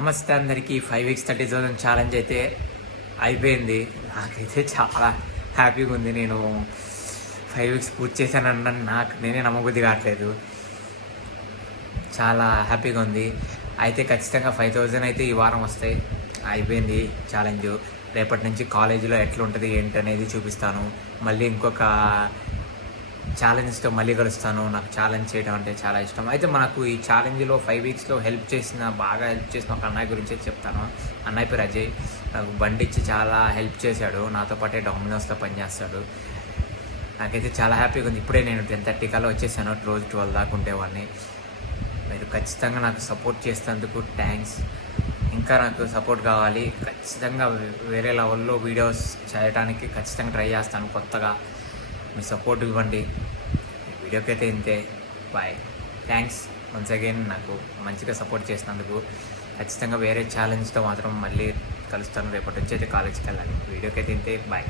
నమస్తే అందరికీ 5 weeks 30,000 challenge అయితే అయిపోయింది. నాకైతే చాలా హ్యాపీగా ఉంది. నేను 5 weeks పూర్తి చేశానన్న నాకు నేనే నమ్మబుద్ధి కావట్లేదు. చాలా హ్యాపీగా ఉంది. అయితే ఖచ్చితంగా 5,000 అయితే ఈ వారం వస్తాయి. అయిపోయింది ఛాలెంజ్. రేపటి నుంచి కాలేజీలో ఎట్లుంటుంది ఏంటనేది చూపిస్తాను. మళ్ళీ ఇంకొక ఛాలెంజ్తో మళ్ళీ కలుస్తాను. నాకు ఛాలెంజ్ చేయడం అంటే చాలా ఇష్టం. అయితే మనకు ఈ ఛాలెంజ్లో 5 weeksలో బాగా హెల్ప్ చేసిన ఒక అన్నయ్య గురించి చెప్తాను. అన్నయ్య పేరు అజయ్. నాకు బండి ఇచ్చి చాలా హెల్ప్ చేశాడు. నాతో పాటే డొమినోస్లో పనిచేస్తాడు. నాకైతే చాలా హ్యాపీగా ఉంది. ఇప్పుడే నేను 10:30 కల్లా వచ్చేసాను. రోజు 12 దాకా ఉండేవాడిని. మీరు ఖచ్చితంగా నాకు సపోర్ట్ చేసినందుకు థ్యాంక్స్. ఇంకా నాకు సపోర్ట్ కావాలి. ఖచ్చితంగా వేరే లెవెల్లో వీడియోస్ చేయడానికి ఖచ్చితంగా ట్రై చేస్తాను. కొత్తగా మీ సపోర్ట్ ఇవ్వండి. వీడియోకి అయితే ఇంతే. బాయ్. థ్యాంక్స్ వన్స్ అగైన్ నాకు మంచిగా సపోర్ట్ చేసినందుకు. ఖచ్చితంగా వేరే ఛాలెంజ్తో మాత్రం మళ్ళీ కలుస్తాను. రేపటి నుంచి అయితే కాలేజీకి వెళ్ళాలి. వీడియోకి అయితే ఇంతే. బాయ్.